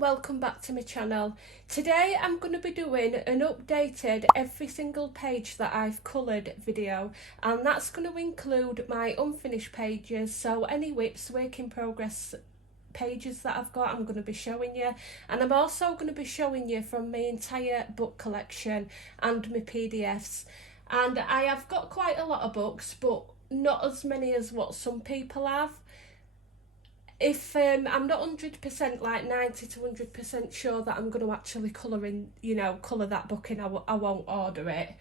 and welcome back to my channel. Today I'm going to be doing an updated every single page that I've coloured video, and that's going to include my unfinished pages, so any whips, work in progress pages that I've got I'm going to be showing you, and I'm also going to be showing you from my entire book collection and my PDFs. And I have got quite a lot of books, but not as many as what some people have. If I'm not 100%, like 90 to 100% sure that I'm going to actually colour that book in, I won't order it.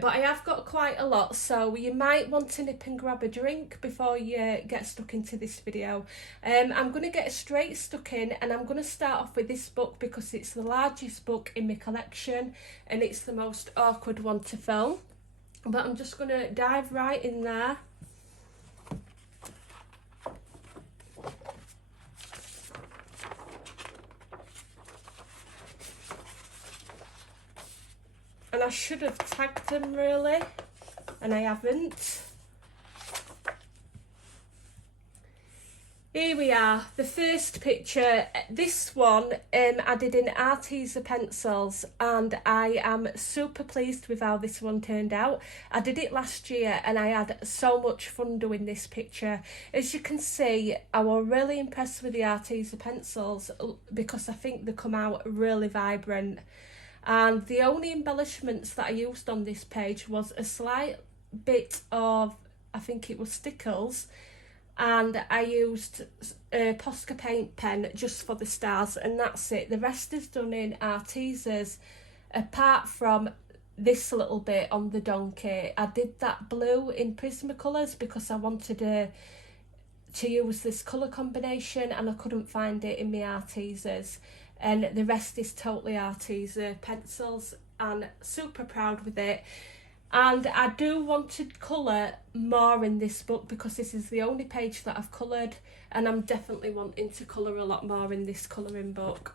But I have got quite a lot, so you might want to nip and grab a drink before you get stuck into this video. I'm going to get straight stuck in, and I'm going to start off with this book because it's the largest book in my collection and it's the most awkward one to film. But I'm just going to dive right in there. And I should have tagged them really, and I haven't. Here we are, the first picture. This one I did in Arteza pencils, and I am super pleased with how this one turned out. I did it last year and I had so much fun doing this picture. As you can see, I was really impressed with the Arteza pencils because I think they come out really vibrant. And the only embellishments that I used on this page was a slight bit of, I think it was stickles, and I used a Posca paint pen just for the stars, and that's it. The rest is done in Artezas, apart from this little bit on the donkey. I did that blue in Prismacolors because I wanted to use this colour combination, and I couldn't find it in my Artezas. And the rest is totally Arteza pencils, and super proud with it. And I do want to colour more in this book because this is the only page that I've coloured, and I'm definitely wanting to colour a lot more in this colouring book.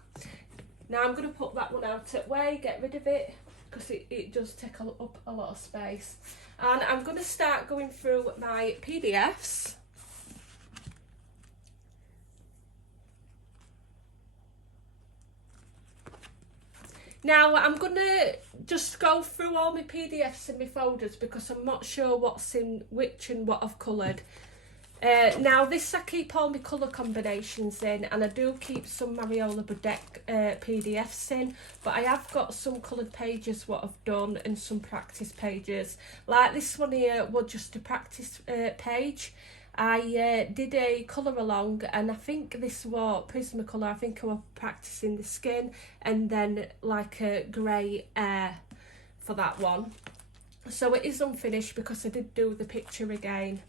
Now I'm going to put that one out of the way, get rid of it, because it does take up a lot of space. And I'm going to start going through my PDFs. Now I'm going to just go through all my PDFs and my folders because I'm not sure what's in which and what I've coloured. Now this I keep all my colour combinations in, and I do keep some Mariola Bedeck PDFs in, but I have got some coloured pages what I've done and some practice pages. Like this one here was just a practice page. I did a colour along, and I think this was Prismacolor. I think I was practising the skin and then like a grey air for that one. So it is unfinished because I did do the picture again.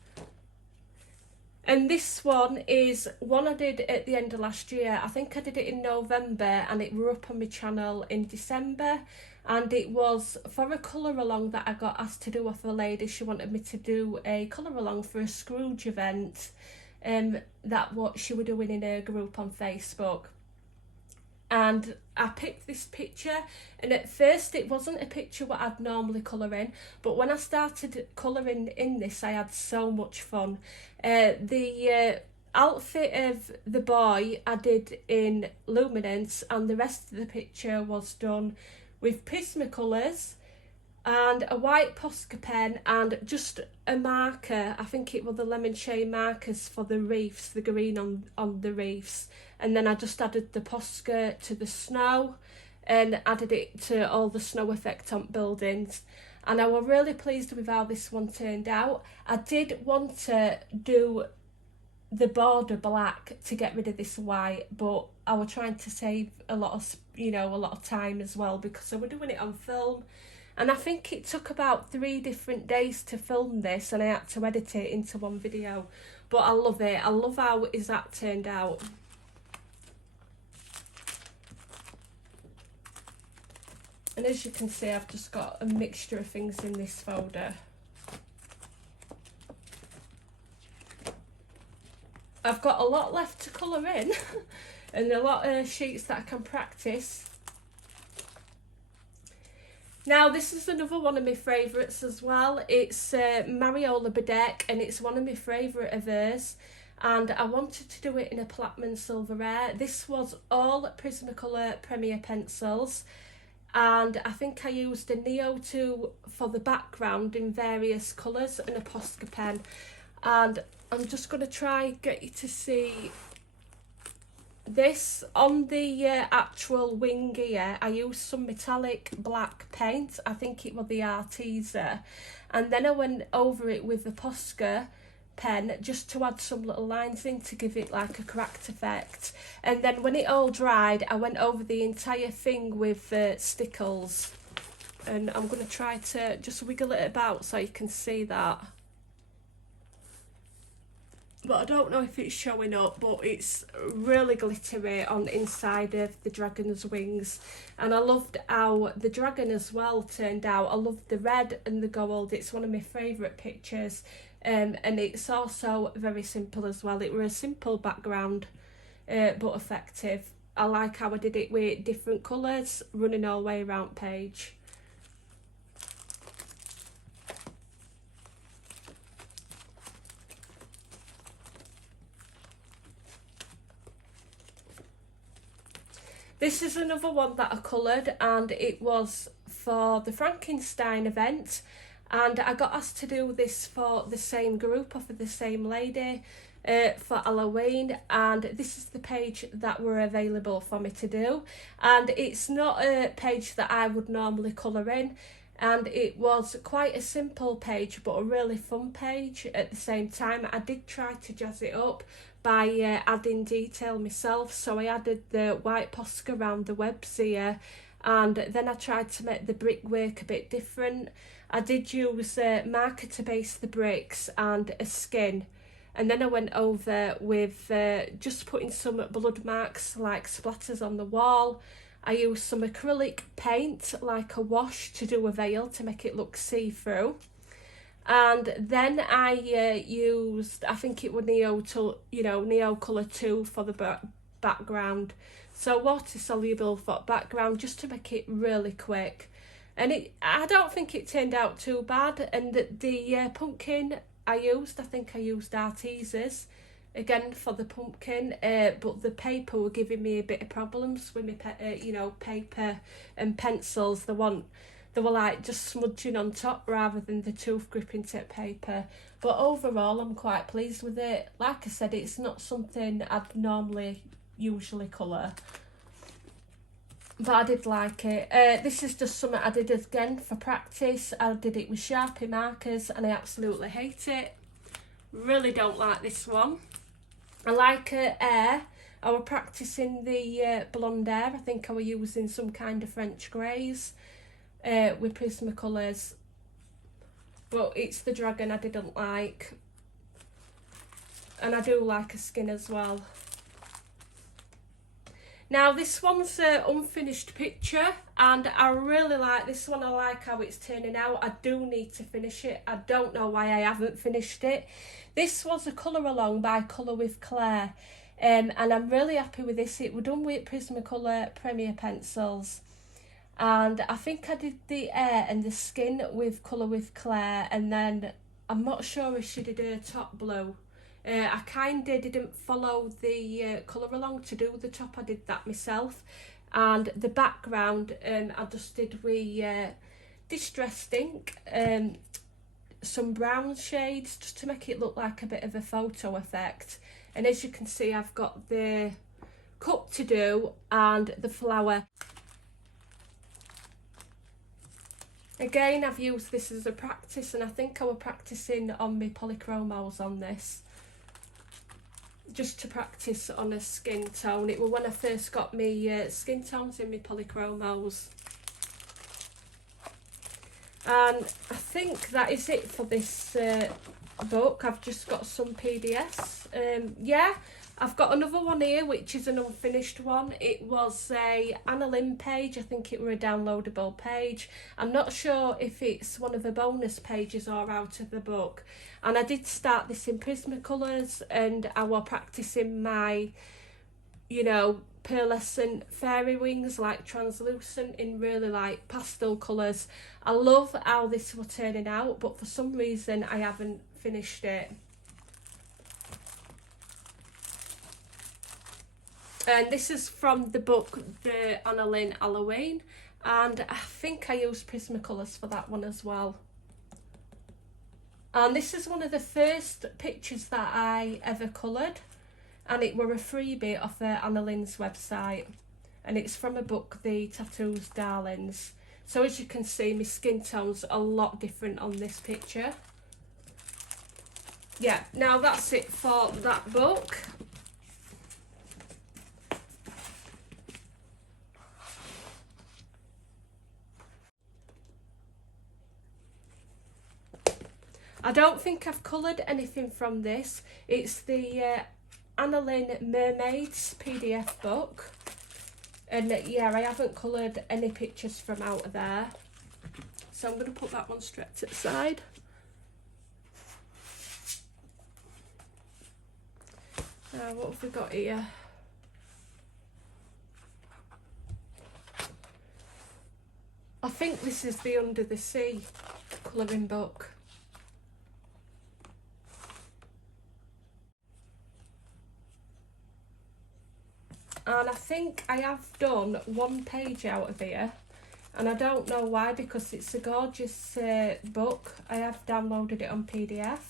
And this one is one I did at the end of last year. I think I did it in November, and it were up on my channel in December. And it was for a colour along that I got asked to do off a lady. She wanted me to do a colour along for a Scrooge event, that what she were doing in her group on Facebook. And I picked this picture, and at first it wasn't a picture what I'd normally colour in, but when I started colouring in this I had so much fun. The outfit of the boy I did in Luminance, and the rest of the picture was done with Prismacolors and a white Posca pen and just a marker. I think it was the lemon shade markers for the reefs, the green on the reefs. And then I just added the Posca to the snow and added it to all the snow effect on buildings. And I was really pleased with how this one turned out. I did want to do the border black to get rid of this white, but I was trying to save a lot of time as well because I was doing it on film, and I think it took about 3 different days to film this, and I had to edit it into one video. But I love it. I love how that turned out. And as you can see, I've just got a mixture of things in this folder. I've got a lot left to colour in and a lot of sheets that I can practice. Now this is another one of my favourites as well. It's Mariola Bedeck, and it's one of my favourite of hers. and I wanted to do it in a platinum silver air. This was all Prismacolor Premier pencils, and I think I used a Neo 2 for the background in various colours and a Posca pen. And I'm just going to try get you to see this. On the actual wing here, I used some metallic black paint. I think it was the Arteza, and then I went over it with the Posca pen just to add some little lines in to give it like a cracked effect. And then when it all dried, I went over the entire thing with stickles, and I'm going to try to just wiggle it about so you can see that. But I don't know if it's showing up, but it's really glittery on the inside of the dragon's wings. And I loved how the dragon as well turned out. I loved the red and the gold. It's one of my favourite pictures. And it's also very simple as well. It was a simple background, but effective. I like how I did it with different colours running all the way around page. This is another one that I coloured, and it was for the Frankenstein event, and I got asked to do this for the same group or for the same lady for Halloween, and this is the page that were available for me to do. And it's not a page that I would normally colour in, and it was quite a simple page but a really fun page at the same time. I did try to jazz it up by adding detail myself, so I added the white Posca around the webs here, and then I tried to make the brickwork a bit different. I did use marker to base the bricks and a skin, and then I went over with just putting some blood marks like splatters on the wall. I used some acrylic paint like a wash to do a veil to make it look see-through. And then I used, I think it was Neo Colour 2 for the background. So water soluble for background, just to make it really quick. And I don't think it turned out too bad. And the pumpkin I think I used Artezas again for the pumpkin, but the paper were giving me a bit of problems with my paper and pencils. They were like just smudging on top rather than the tooth gripping tip paper. But overall, I'm quite pleased with it. Like I said, it's not something I'd usually colour, but I did like it. This is just something I did again for practice. I did it with Sharpie markers and I absolutely hate it. Really don't like this one. I like air. I was practising the blonde air. I think I was using some kind of French greys with Prismacolors, but it's the dragon I didn't like, and I do like a skin as well. Now this one's an unfinished picture, and I really like this one. I like how it's turning out. I do need to finish it. I don't know why I haven't finished it. This was a colour along by Colour with Claire, and I'm really happy with this. It was done with Prismacolor Premier pencils, and I think I did the air and the skin with Colour with Claire, and then I'm not sure if she did her top blue. I kind of didn't follow the colour along to do the top. I did that myself, and the background I just did with distressed ink, some brown shades just to make it look like a bit of a photo effect. And as you can see, I've got the cup to do and the flower. Again, I've used this as a practice, and I think I was practising on my polychromos on this, just to practice on a skin tone. It was when I first got my skin tones in my polychromos. And I think that is it for this book. I've just got some PDFs. Yeah, I've got another one here which is an unfinished one. It was a Annalynne page. I think it were a downloadable page. I'm not sure if it's one of the bonus pages or out of the book. And I did start this in Prismacolors, and I was practising my, pearlescent fairy wings, like translucent in really like pastel colours. I love how this was turning out, but for some reason I haven't finished it. And this is from the book The Annalynne Halloween, and I think I used Prismacolors for that one as well. And this is one of the first pictures that I ever coloured, and it were a freebie off Annalynne's website, and it's from a book, The Tattoos Darlings. So as you can see, my skin tone's a lot different on this picture. Yeah, now that's it for that book. I don't think I've coloured anything from this. It's the Annalynne Mermaids PDF book. And yeah, I haven't coloured any pictures from out of there. So I'm going to put that one straight to the side. Now, what have we got here? I think this is the Under the Sea colouring book. And I think I have done one page out of here, and I don't know why, because it's a gorgeous book. I have downloaded it on PDF.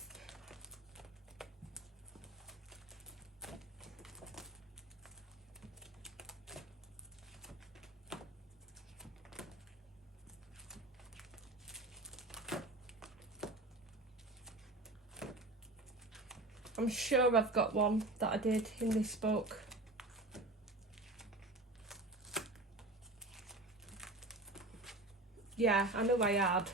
I'm sure I've got one that I did in this book. Yeah, I know I had.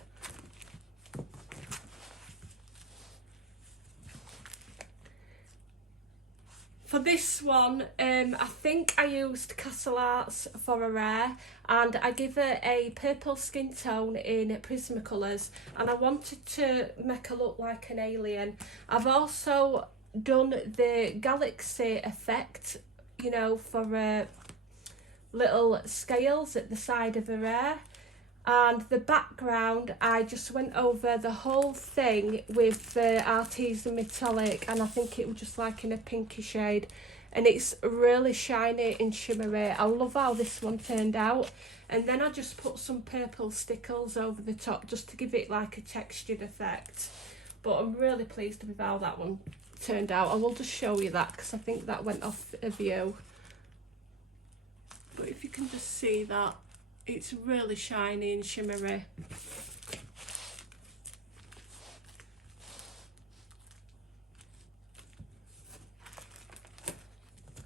For this one, I think I used Castle Arts for a rare, and I give it a purple skin tone in Prismacolors, and I wanted to make her look like an alien. I've also done the galaxy effect, you know, for little scales at the side of the rare. And the background, I just went over the whole thing with the Artisan Metallic, and I think it was just like in a pinky shade, and it's really shiny and shimmery. I love how this one turned out. And then I just put some purple stickles over the top just to give it like a textured effect. But I'm really pleased with how that one turned out. I will just show you that because I think that went off a view. But if you can just see that, it's really shiny and shimmery.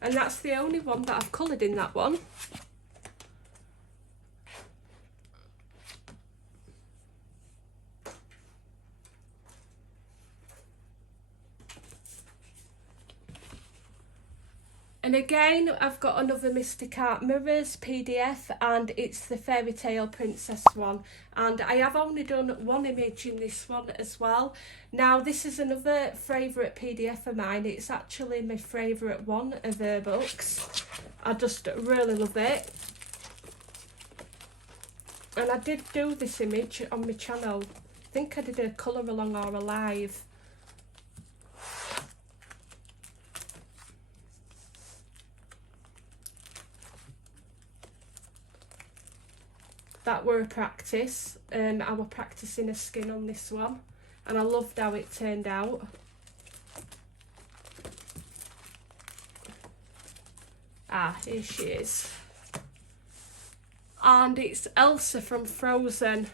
And that's the only one that I've coloured in that one. And again, I've got another Mystic Art Mirrors PDF, and it's the Fairytale Princess One. And I have only done one image in this one as well. Now, this is another favourite PDF of mine. It's actually my favourite one of her books. I just really love it. And I did do this image on my channel. I think I did a colour along or a live. That were a practice. I was practicing a skin on this one, and I loved how it turned out. Ah, here she is. And it's Elsa from Frozen.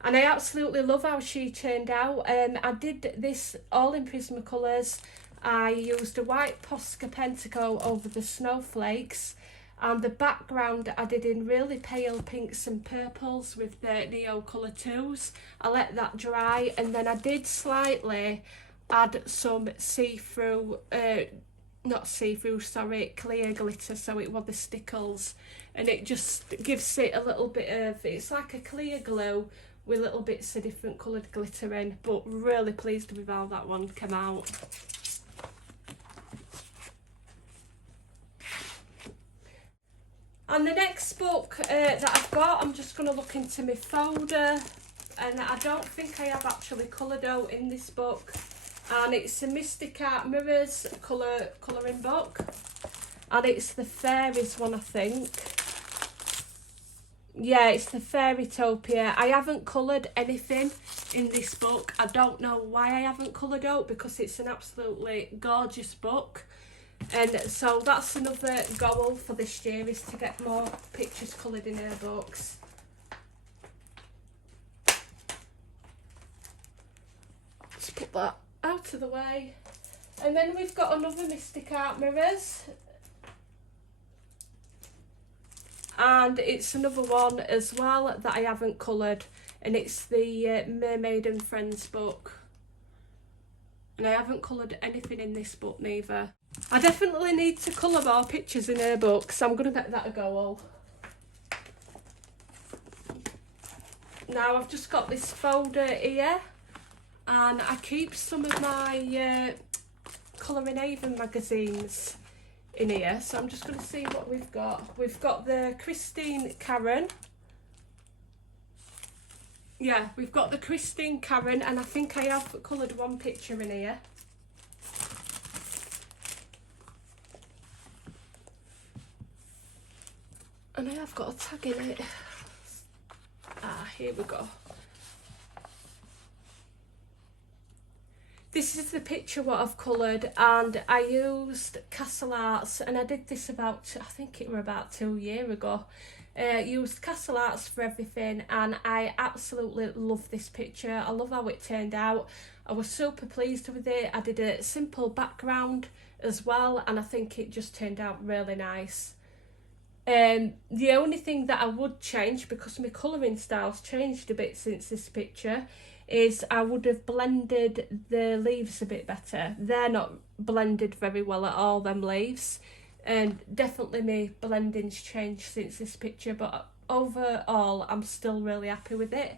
And I absolutely love how she turned out. I did this all in Prismacolors. I used a white Posca Pentacle over the snowflakes, and the background I did in really pale pinks and purples with the Neo Colour 2s. I let that dry, and then I did slightly add some see-through, not see-through, sorry, clear glitter, so it was the stickles, and it just gives it a little bit of, it's like a clear glue with little bits of different coloured glitter in, but really pleased with how that one came out. And the next book that I've got, I'm just going to look into my folder, and I don't think I have actually coloured out in this book, and it's a Mystic Art Mirrors colouring book, and it's the fairies one, I think. Yeah, it's the Fairytopia. I haven't coloured anything in this book. I don't know why I haven't coloured out, because it's an absolutely gorgeous book. And so that's another goal for this year, is to get more pictures coloured in her books. Let's put that out of the way. And then we've got another Mystic Art Mirrors. And it's another one as well that I haven't coloured, and it's the Mermaid and Friends book. And I haven't coloured anything in this book neither. I definitely need to colour more pictures in her book, so I'm going to make that a goal. Now I've just got this folder here, and I keep some of my Colouring Haven magazines in here, so I'm just going to see what we've got. We've got the Christine Karen. Yeah, we've got the Christine Karen, and I think I have coloured one picture in here. And I have got a tag in it. Ah, here we go. This is the picture what I've coloured, and I used Castle Arts, and I did this about, I think it were about 2 years ago. Used Castle Arts for everything, and I absolutely love this picture. I love how it turned out. I was super pleased with it. I did a simple background as well, and I think it just turned out really nice. The only thing that I would change, because my colouring style's changed a bit since this picture, is I would have blended the leaves a bit better. They're not blended very well at all, them leaves. And definitely my blending's changed since this picture, but overall I'm still really happy with it.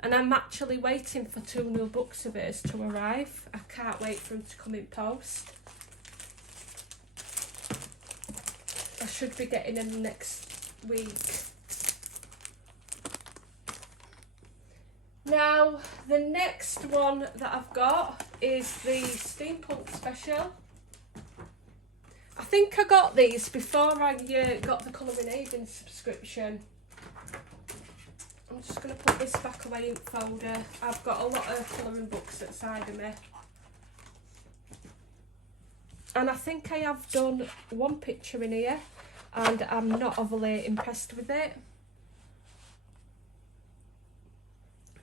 And I'm actually waiting for 2 new books of hers to arrive. I can't wait for them to come in post. I should be getting them next week. Now, the next one that I've got is the Steampunk Special. I think I got these before I got the Colouring Haven subscription. I'm just going to put this back away in the folder. I've got a lot of colouring books outside of me. And I think I have done one picture in here, and I'm not overly impressed with it.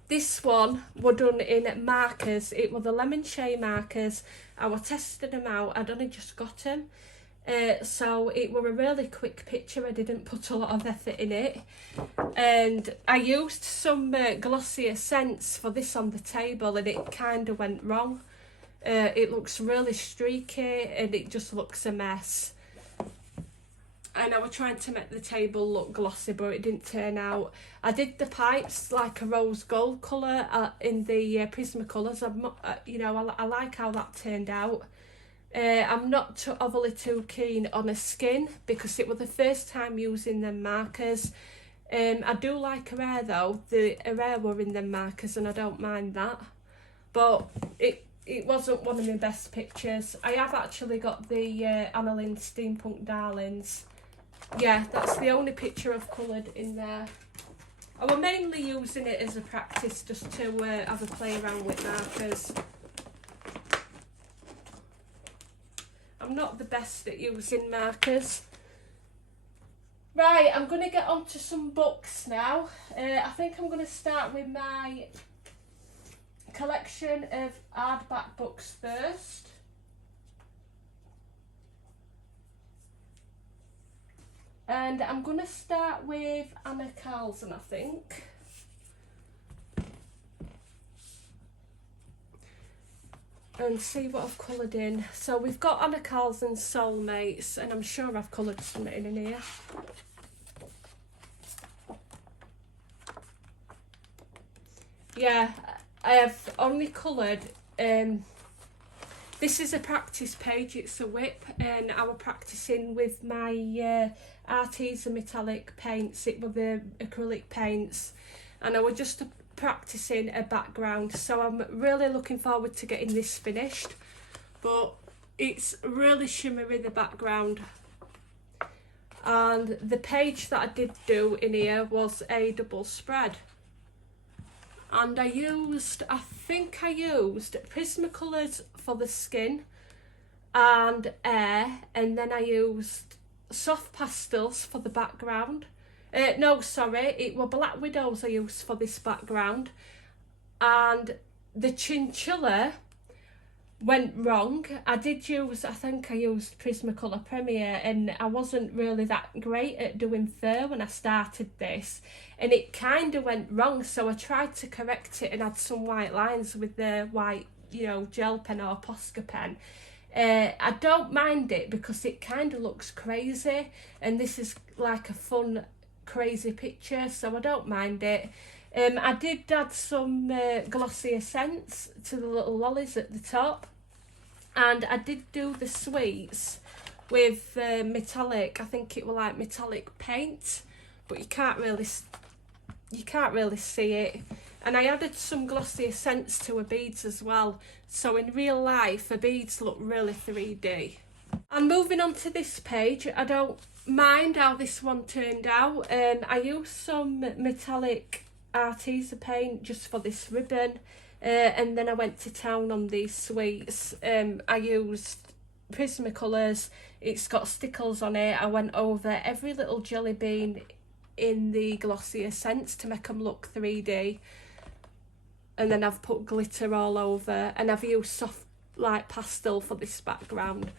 This one were done in markers. It were the lemon shea markers. I was testing them out. I'd only just got them. So it were a really quick picture. I didn't put a lot of effort in it. And I used some glossier scents for this on the table, and it kind of went wrong. It looks really streaky, and it just looks a mess. And I was trying to make the table look glossy, but it didn't turn out. I did the pipes like a rose gold colour in the Prismacolors. I like how that turned out. I'm not overly too keen on a skin, because it was the first time using them markers. I do like her hair though. Her hair were in them markers, and I don't mind that. But it wasn't one of my best pictures. I have actually got the Annalynne Steampunk Darlings. Yeah, that's the only picture I've coloured in there. I was mainly using it as a practice, just to have a play around with markers. I'm not the best at using markers. Right, I'm going to get on to some books now. I think I'm going to start with my collection of hardback books first. And I'm going to start with Anna Carlson, I think. And see what I've coloured in. So we've got Anna Carlson's Soulmates, and I'm sure I've coloured something in here. Yeah, I have only coloured, this is a practice page, it's a whip, and I was practising with my Artisan metallic paints. It were the acrylic paints, and I was just practising a background, so I'm really looking forward to getting this finished. But it's really shimmery, the background. And the page that I did do in here was a double spread. And I think I used Prismacolors for the skin and air, and then I used soft pastels for the background. No, sorry, it were Black Widows I used for this background. And the chinchilla went wrong. I think I used Prismacolor Premier, and I wasn't really that great at doing fur when I started this, and it kind of went wrong, so I tried to correct it and add some white lines with the white, gel pen or Posca pen. I don't mind it because it kind of looks crazy, and this is like a fun crazy picture, so I don't mind it. I did add some glossy scents to the little lollies at the top, and I did do the sweets with metallic, I think it was like metallic paint, but you can't really see it. And I added some glossy scents to her beads as well, so in real life her beads look really 3D. And moving on to this page, I don't mind how this one turned out. I used some metallic Arteza paint just for this ribbon, and then I went to town on these sweets. I used Prismacolors, it's got stickles on it. I went over every little jelly bean in the glossier scents to make them look 3D, and then I've put glitter all over, and I've used soft light pastel for this background.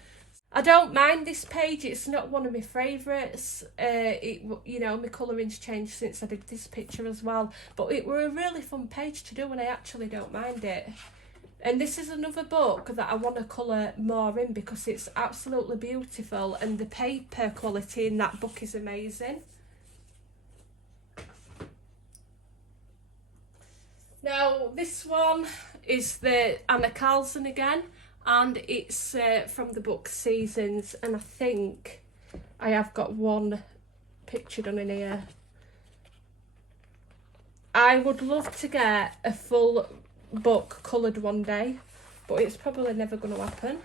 I don't mind this page, it's not one of my favourites. My colouring's changed since I did this picture as well, but it were a really fun page to do and I actually don't mind it. And this is another book that I want to colour more in because it's absolutely beautiful, and the paper quality in that book is amazing. Now this one is the Anna Carlson again, and it's from the book Seasons, and I think I have got one picture done in here. I would love to get a full book coloured one day, but it's probably never going to happen.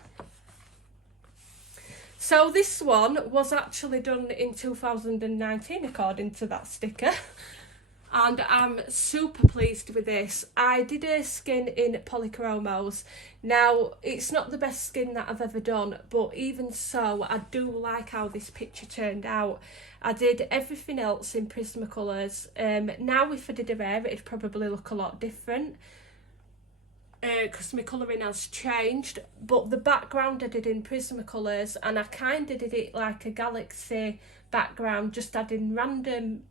So this one was actually done in 2019 according to that sticker. And I'm super pleased with this. I did her skin in polychromos. Now, it's not the best skin that I've ever done, but even so, I do like how this picture turned out. I did everything else in Prismacolors. Now, if I did her hair, it'd probably look a lot different, because my colouring has changed. But the background I did in Prismacolors, and I kind of did it like a galaxy background, just adding random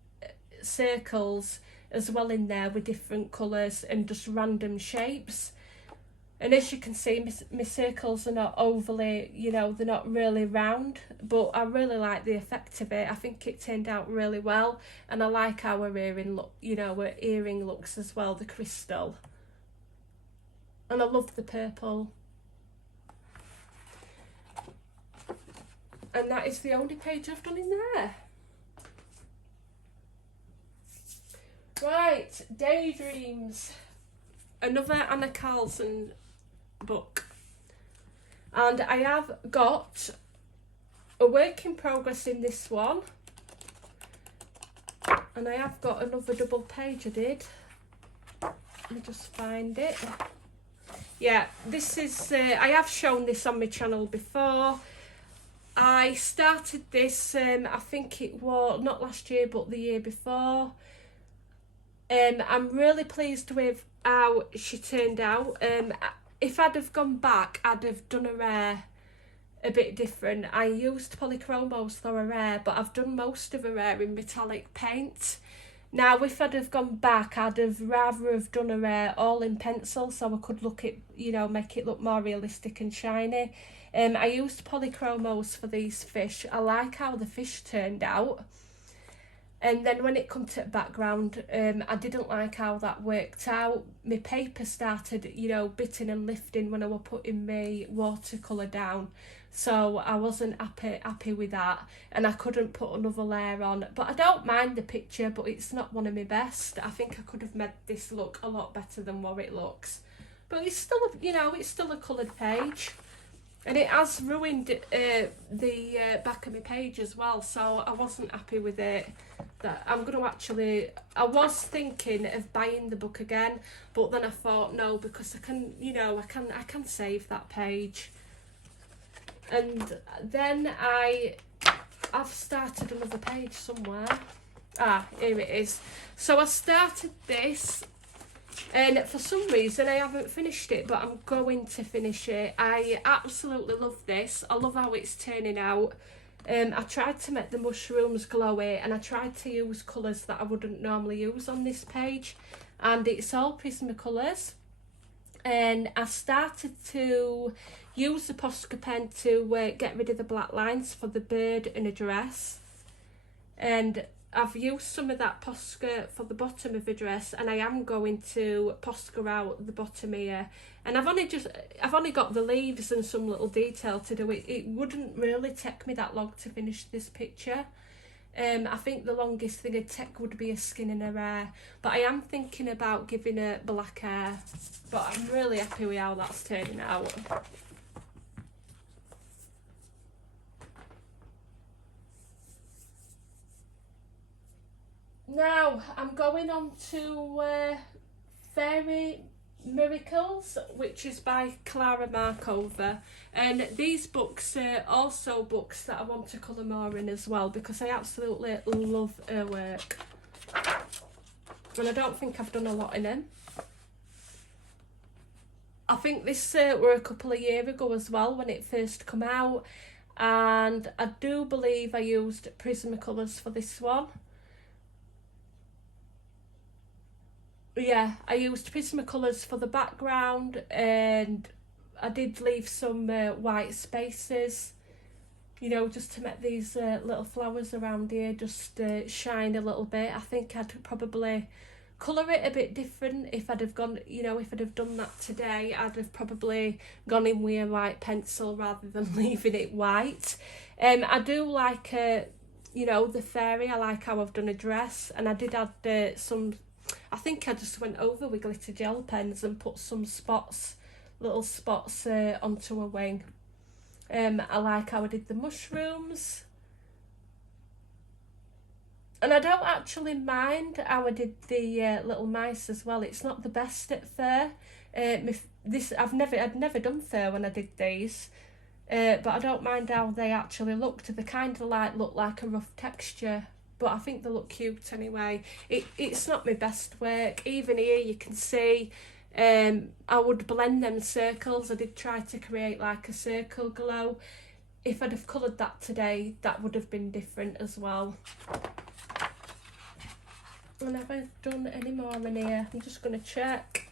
circles as well in there with different colours and just random shapes. And as you can see, my circles are not overly, they're not really round, but I really like the effect of it. I think it turned out really well, and I like how her earring her earring looks as well, the crystal. And I love the purple. And that is the only page I've done in there. Right, Daydreams, another Anna Carlson book, and I have got a work in progress in this one, and I have got another double page I did. Let me just find it. Yeah, this is, I have shown this on my channel before. I started this, I think it was not last year but the year before. I'm really pleased with how she turned out. If I'd have gone back, I'd have done her hair a bit different. I used polychromos for her hair, but I've done most of her hair in metallic paint. Now, if I'd have gone back, I'd have rather have done her hair all in pencil, so I could look at, make it look more realistic and shiny. I used polychromos for these fish. I like how the fish turned out. And then when it come to background, I didn't like how that worked out. My paper started, bitting and lifting when I were putting my watercolour down. So I wasn't happy with that, and I couldn't put another layer on. But I don't mind the picture, but it's not one of my best. I think I could have made this look a lot better than what it looks. But it's still, it's still a coloured page. And it has ruined the back of my page as well, so I wasn't happy with it. That I'm going to actually, I was thinking of buying the book again, but then I thought no, because I can, you know, I can save that page. And then I've started another page somewhere. Ah, here it is. So I started this, and for some reason I haven't finished it, but I'm going to finish it. I absolutely love this. I love how it's turning out. I tried to make the mushrooms glowy, and I tried to use colours that I wouldn't normally use on this page, and it's all Prismacolors. And I started to use the Posca pen to get rid of the black lines for the bird and a dress, and I've used some of that Posca for the bottom of the dress, and I am going to Posca out the bottom here. And I've only got the leaves and some little detail to do. It wouldn't really take me that long to finish this picture. I think the longest thing I'd take would be a skin and her hair, but I am thinking about giving her black hair. But I'm really happy with how that's turning out. Now I'm going on to Fairy Miracles, which is by Clara Markova, and these books are also books that I want to colour more in as well, because I absolutely love her work, and I don't think I've done a lot in them. I think this were a couple of years ago as well when it first come out, and I do believe I used Prismacolors for this one. Yeah, I used Prismacolors for the background, and I did leave some white spaces, you know, just to make these little flowers around here just shine a little bit. I think I'd probably colour it a bit different if I'd have gone, you know, if I'd have done that today. I'd have probably gone in with a white pencil rather than leaving it white. I do like, you know, the fairy. I like how I've done a dress, and I did add some, I think I just went over with glitter gel pens and put some spots, little spots onto a wing. I like how I did the mushrooms. And I don't actually mind how I did the little mice as well. It's not the best at fur. I'd never done fur when I did these. But I don't mind how they actually looked. They kind of like look like a rough texture, but I think they look cute anyway. It's not my best work. Even here you can see I would blend them circles. I did try to create like a circle glow. If I'd have coloured that today, that would have been different as well. And have I done any more in here? I'm just going to check.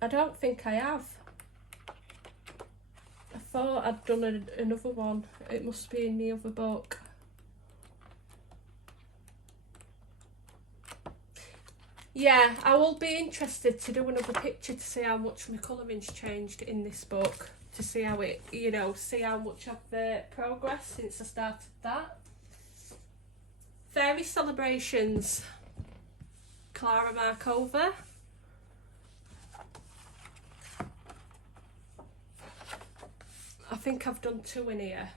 I don't think I have. I thought I'd done another one. It must be in the other book. Yeah, I will be interested to do another picture to see how much my colouring's changed in this book. To see how it, you know, see how much I've progressed since I started that. Fairy Celebrations, Clara Markova. I think I've done 2 in here,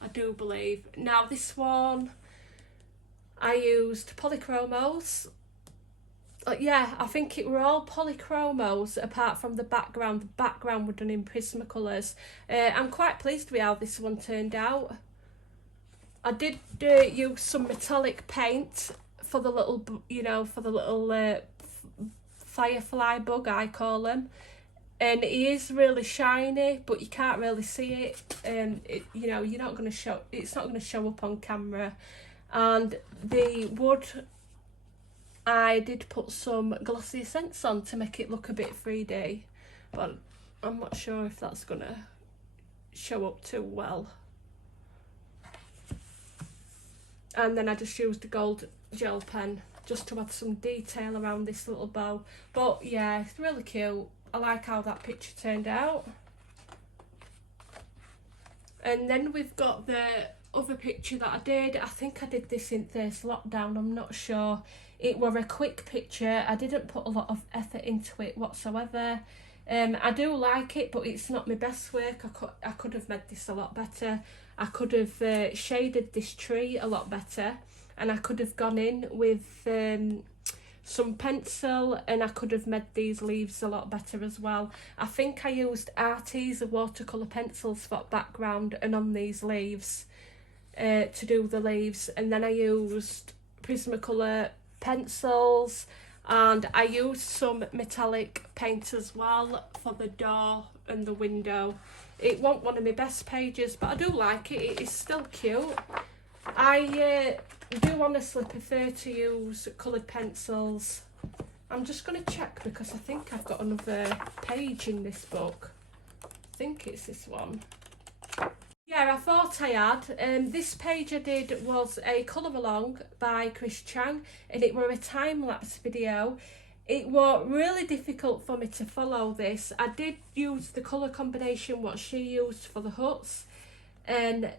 I do believe. Now this one, I used polychromos. Yeah, I think it were all polychromos apart from the background. The background were done in Prismacolors. I'm quite pleased with how this one turned out. I did use some metallic paint for the little, you know, for the little firefly bug, I call them. And it is really shiny, but you can't really see it. You know, you're not going to show. It's not going to show up on camera. And the wood, I did put some glossy scents on to make it look a bit 3D, but I'm not sure if that's going to show up too well. And then I just used a gold gel pen just to add some detail around this little bow. But yeah, it's really cute. I like how that picture turned out. And then we've got the other picture that I did. I think I did this in first lockdown, I'm not sure. It were a quick picture. I didn't put a lot of effort into it whatsoever. I do like it, but it's not my best work. I could have made this a lot better. I could have shaded this tree a lot better, and I could have gone in with some pencil, and I could have made these leaves a lot better as well. I think I used Artie's watercolour pencils for background and on these leaves to do the leaves, and then I used Prismacolor pencils, and I used some metallic paint as well for the door and the window. It wasn't one of my best pages, but I do like it. It is still cute. I do honestly prefer to use coloured pencils. I'm just going to check because I think I've got another page in this book. I think it's this one. Yeah, I thought I had. This page I did was a colour along by Chang, and it were a time-lapse video. It was really difficult for me to follow this. I did use the colour combination what she used for the huts, and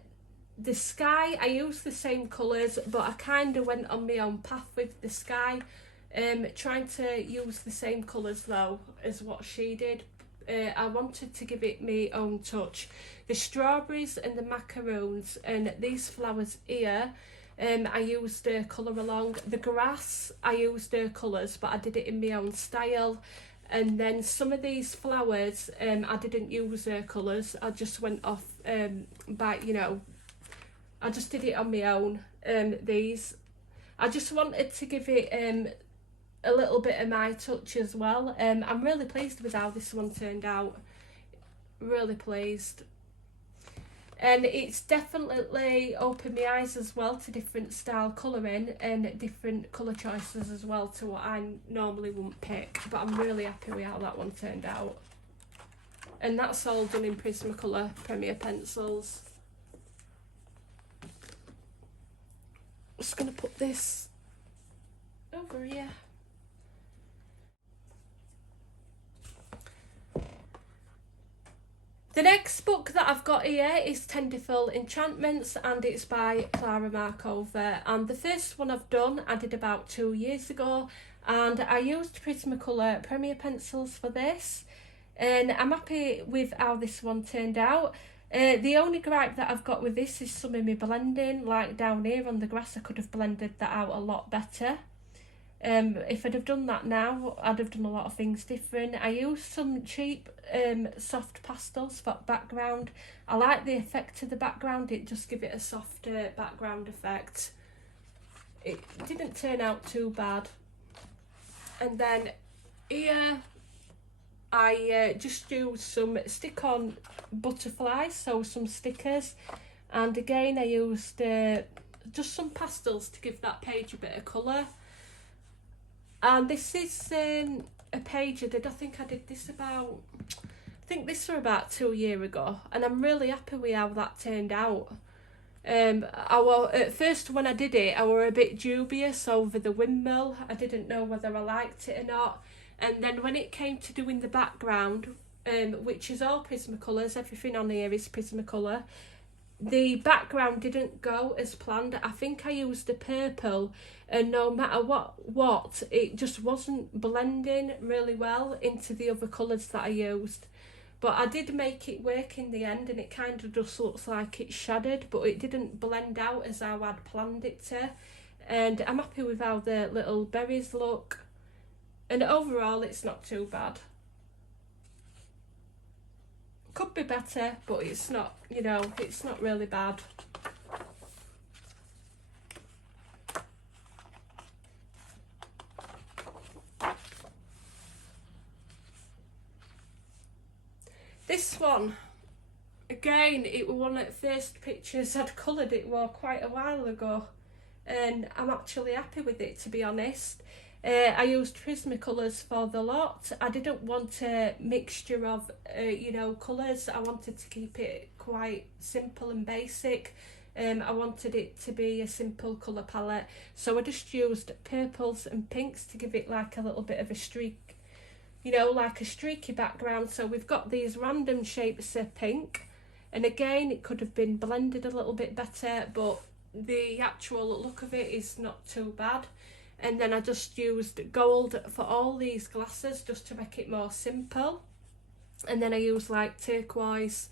the sky, I used the same colours, but I kind of went on my own path with the sky, trying to use the same colours though as what she did. I wanted to give it my own touch. The strawberries and the macaroons and these flowers here, I used a colour along. The grass, I used her colours, but I did it in my own style. And then some of these flowers, I didn't use her colours. I just went off by, you know, I just did it on my own. These, I just wanted to give it a little bit of my touch as well. I'm really pleased with how this one turned out. Really pleased. And it's definitely opened my eyes as well to different style colouring and different colour choices as well to what I normally wouldn't pick. But I'm really happy with how that one turned out. And that's all done in Prismacolor Premier pencils. Just going to put this over here. The next book that I've got here is Tenderful Enchantments, and it's by Clara Markova. And the first one I've done, I did about 2 years ago, and I used Prismacolor Premier pencils for this. And I'm happy with how this one turned out. The only gripe that I've got with this is some of my blending, like down here on the grass. I could have blended that out a lot better. If I'd have done that now, I'd have done a lot of things different. I used some cheap soft pastels for background. I like the effect of the background, it just gives it a softer background effect. It didn't turn out too bad. And then here I just used some stick-on butterflies, so some stickers, and again I used just some pastels to give that page a bit of colour. And this is a page I did. I think I did this about, I think this was about 2 years ago, and I'm really happy with how that turned out. At first when I did it, I were a bit dubious over the windmill. I didn't know whether I liked it or not. And then when it came to doing the background, which is all Prismacolors, everything on here is Prismacolor, the background didn't go as planned. I think I used a purple, and no matter what, it just wasn't blending really well into the other colours that I used. But I did make it work in the end, and it kind of just looks like it's shadowed, but it didn't blend out as how I'd planned it to. And I'm happy with how the little berries look. And overall, it's not too bad. Could be better, but it's not, you know, it's not really bad. This one, again, it was one of the first pictures I'd coloured. It was quite a while ago, and I'm actually happy with it, to be honest. I used Prismacolors for the lot. I didn't want a mixture of, you know, colours. I wanted to keep it quite simple and basic. I wanted it to be a simple colour palette. So I just used purples and pinks to give it like a little bit of a streak, you know, like a streaky background. So we've got these random shapes of pink. And again, it could have been blended a little bit better, but the actual look of it is not too bad. and then I just used gold for all these glasses just to make it more simple, and then I used like turquoise,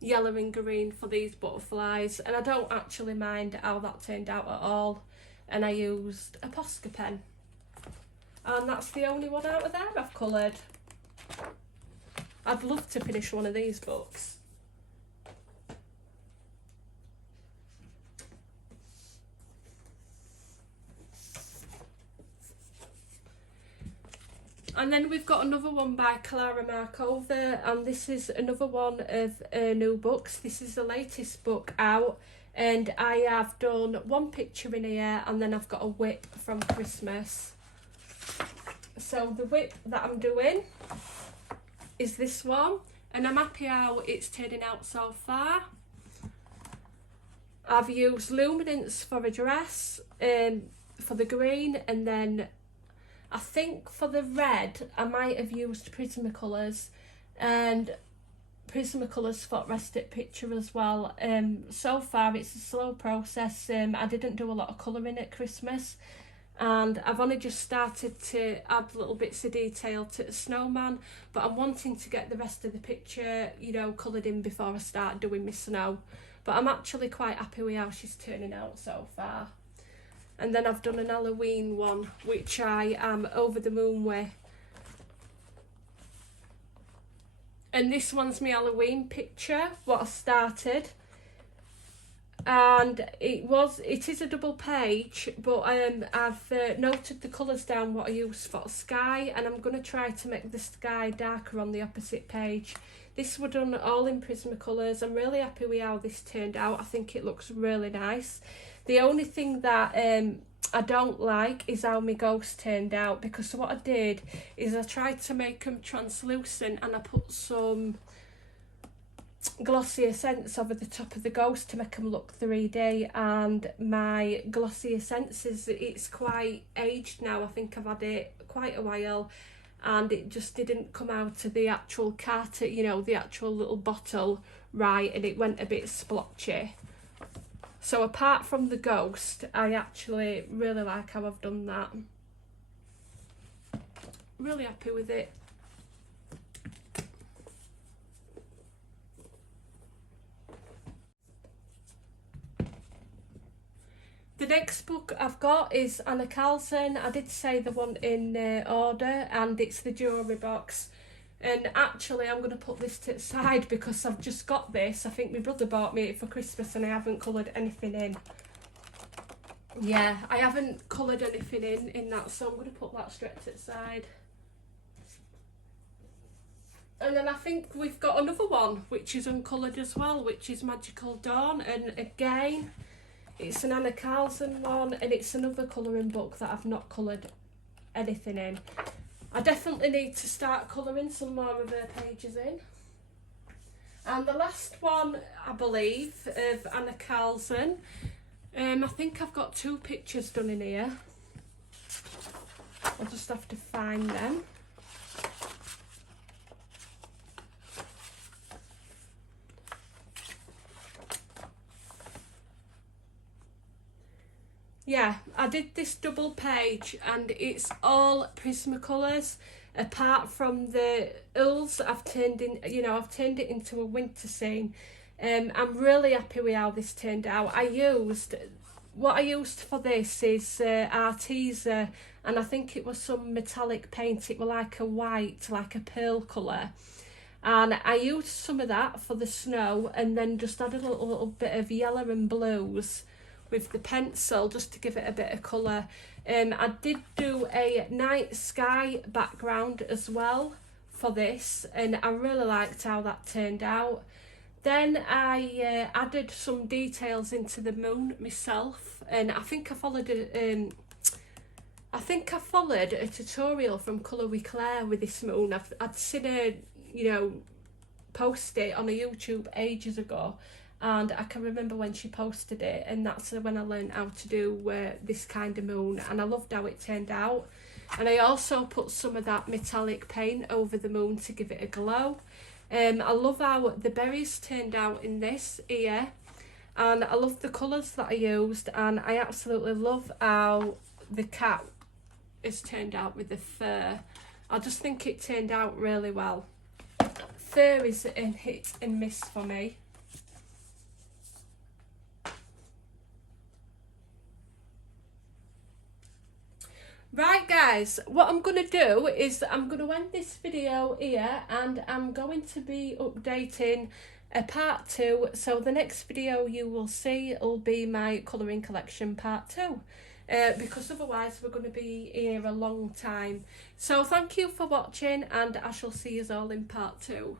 yellow and green for these butterflies, and I don't actually mind how that turned out at all. And I used a Posca pen, and that's the only one out of there I've coloured. I'd love to finish one of these books. And then we've got another one by Clara Markova, and this is another one of new books. This is the latest book out, and I have done one picture in here, and then I've got a whip from Christmas. So the whip that I'm doing is this one, and I'm happy how it's turning out so far. I've used luminance for a dress, for the green, and then I think for the red I might have used Prismacolors, and Prismacolors for Rustic Picture as well. So far it's a slow process. I didn't do a lot of colouring at Christmas, and I've only just started to add little bits of detail to the snowman, but I'm wanting to get the rest of the picture, you know, coloured in before I start doing my snow. But I'm actually quite happy with how she's turning out so far. And then I've done an Halloween one, which I am over the moon with. And this one's my Halloween picture, what I started. And it is a double page, but I've noted the colours down what I use for sky, and I'm going to try to make the sky darker on the opposite page. This was done all in Prismacolors. I'm really happy with how this turned out. I think it looks really nice. The only thing that I don't like is how my ghosts turned out, because what I did is I tried to make them translucent, and I put some glossy essence over the top of the ghost to make them look 3D, and my glossy essence it's quite aged now. I think I've had it quite a while, and it just didn't come out of the actual carton, you know, the actual little bottle right, and it went a bit splotchy. So apart from the ghost, I actually really like how I've done that. Really happy with it. The next book I've got is Anna Carlson. I did say the one in order, and it's the jewellery box. And actually I'm going to put this to the side because I've just got this. I think my brother bought me it for Christmas, and I haven't coloured anything in. Yeah, I haven't coloured anything in that, so I'm going to put that straight to the side. And then I think we've got another one which is uncoloured as well, which is Magical Dawn, and again it's an Anna Carlson one, and it's another colouring book that I've not coloured anything in. I definitely need to start colouring some more of her pages in. And the last one, I believe, of Anna Carlson, I think I've got 2 pictures done in here. I'll just have to find them. Yeah, I did this double page, and it's all Prismacolors, apart from the ulls I've turned in, you know, I've turned it into a winter scene. I'm really happy with how this turned out. What I used for this is Arteza, and I think it was some metallic paint. It was like a white, like a pearl colour. And I used some of that for the snow, and then just added a little bit of yellow and blues with the pencil just to give it a bit of colour. I did do a night sky background as well for this, and I really liked how that turned out. Then I added some details into the moon myself, and I think I followed a tutorial from Colour with Claire with this moon. I'd seen her, you know, post it on a YouTube ages ago, and I can remember when she posted it, and that's when I learned how to do this kind of moon, and I loved how it turned out. And I also put some of that metallic paint over the moon to give it a glow. I love how the berries turned out in this here, and I love the colours that I used, and I absolutely love how the cat has turned out with the fur. I just think it turned out really well. Fur is a hit and miss for me. Right guys, what I'm going to do is I'm going to end this video here, and I'm going to be updating a part 2. So the next video you will see will be my colouring collection part 2. Because otherwise we're going to be here a long time. So thank you for watching, and I shall see you all in part 2.